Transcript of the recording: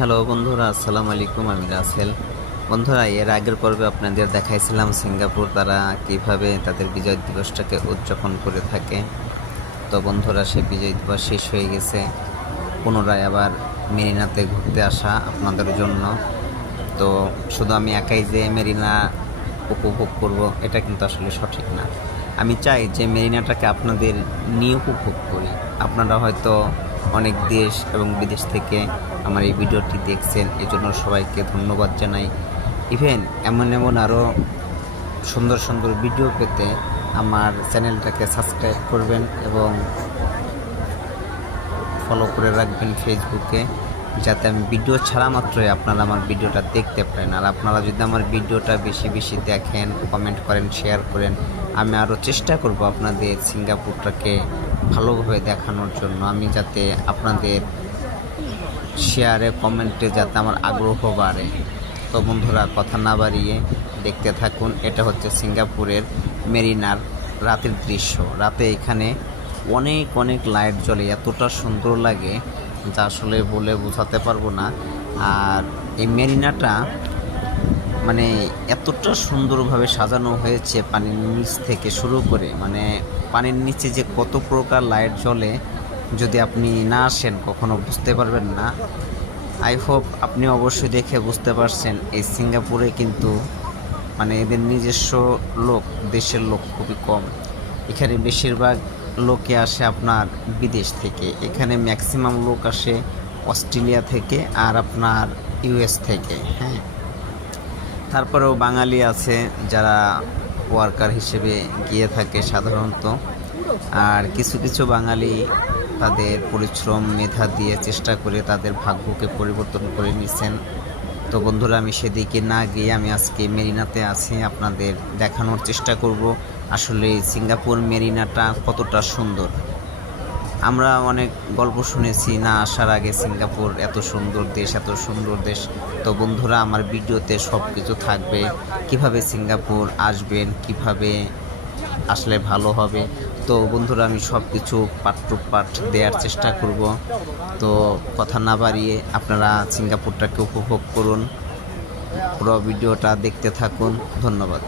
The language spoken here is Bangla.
হ্যালো বন্ধুরা, আসসালামু আলাইকুম, আমি রাসেল। বন্ধুরা, এর আগের পর্বে আপনাদের দেখাইছিলাম সিঙ্গাপুর তারা কীভাবে তাদের বিজয় দিবসটাকে উদযাপন করে থাকে। তো বন্ধুরা সেই বিজয় দিবস শেষ হয়ে গেছে। পুনরায় আবার মেরিনাতে ঘুরতে আসা আপনাদের জন্য। তো শুধু আমি একাই যে মেরিনা উপভোগ করব, এটা কিন্তু আসলে সঠিক না। আমি চাই যে মেরিনাটাকে আপনাদের নিয়ে উপভোগ করি। আপনারা হয়তো অনেক দেশ এবং বিদেশ থেকে আমার এই ভিডিওটি দেখছেন। এই জন্য সবাইকে ধন্যবাদ জানাই। ইভেন এমন এমন আরও সুন্দর সুন্দর ভিডিও পেতে আমার চ্যানেলটাকে সাবস্ক্রাইব করবেন এবং ফলো করে রাখবেন ফেসবুকে যাতে আমি ভিডিও ছাড়া মাত্রই আপনারা আমার ভিডিওটা দেখতে পারেন। আর আপনারা যদি আমার ভিডিওটা বেশি বেশি দেখেন কমেন্ট করেন শেয়ার করেন, আমি আরও চেষ্টা করব আপনাদের সিঙ্গাপুরটাকে ভালোভাবে দেখানোর জন্য। আমি যাতে আপনাদের শেয়ারে কমেন্টে যাতে আমার আগ্রহ বাড়ে। তো বন্ধুরা, কথা না বাড়িয়ে দেখতে থাকুন, এটা হচ্ছে সিঙ্গাপুরের মেরিনার রাতের দৃশ্য। রাতে এখানে অনেক অনেক লাইট জ্বলে, এতটা সুন্দর লাগে যা আসলে বলে বোঝাতে পারব না। আর এই মেরিনাটা মানে এতটা সুন্দরভাবে সাজানো হয়েছে পানির নিচ থেকে শুরু করে মানে পানির নিচে যে কত প্রকার লাইট জ্বলে যদি আপনি না আসেন কখনো বুঝতে পারবেন না। আই হোপ আপনি অবশ্যই দেখে বুঝতে পারছেন এই সিঙ্গাপুরে কিন্তু মানে এদের নিজস্ব লোক, দেশের লোক খুবই কম। এখানে বেশিরভাগ লোকে আসে আপনার বিদেশ থেকে। এখানে ম্যাক্সিমাম লোক আসে অস্ট্রেলিয়া থেকে আর আপনার ইউএস থেকে হ্যাঁ। তারপরেও বাঙালি আছে যারা ওয়ার্কার হিসেবে গিয়ে থাকে সাধারণত। আর কিছু কিছু বাঙালি তাদের পরিশ্রম, মেধা দিয়ে চেষ্টা করে তাদের ভাগ্যকে পরিবর্তন করে নিছেন। তো বন্ধুরা, আমি সেদিকে না গিয়ে আমি আজকে মেরিনাতে আছি, আপনাদের দেখানোর চেষ্টা করব। আসলে সিঙ্গাপুর মেরিনাটা কতটা সুন্দর। আমরা অনেক গল্প শুনেছি, না আসার আগে সিঙ্গাপুর এত সুন্দর দেশ, এত সুন্দর দেশ। তো বন্ধুরা, আমার ভিডিওতে সব কিছু থাকবে। কীভাবে সিঙ্গাপুর আসবেন, কীভাবে আসলে ভালো হবে। তো বন্ধুরা, আমি সব কিছু পার্ট টু পার্ট দেওয়ার চেষ্টা করব। তো কথা না বাড়িয়ে আপনারা সিঙ্গাপুরটাকে উপভোগ করুন। পুরো ভিডিওটা দেখতে থাকুন। ধন্যবাদ।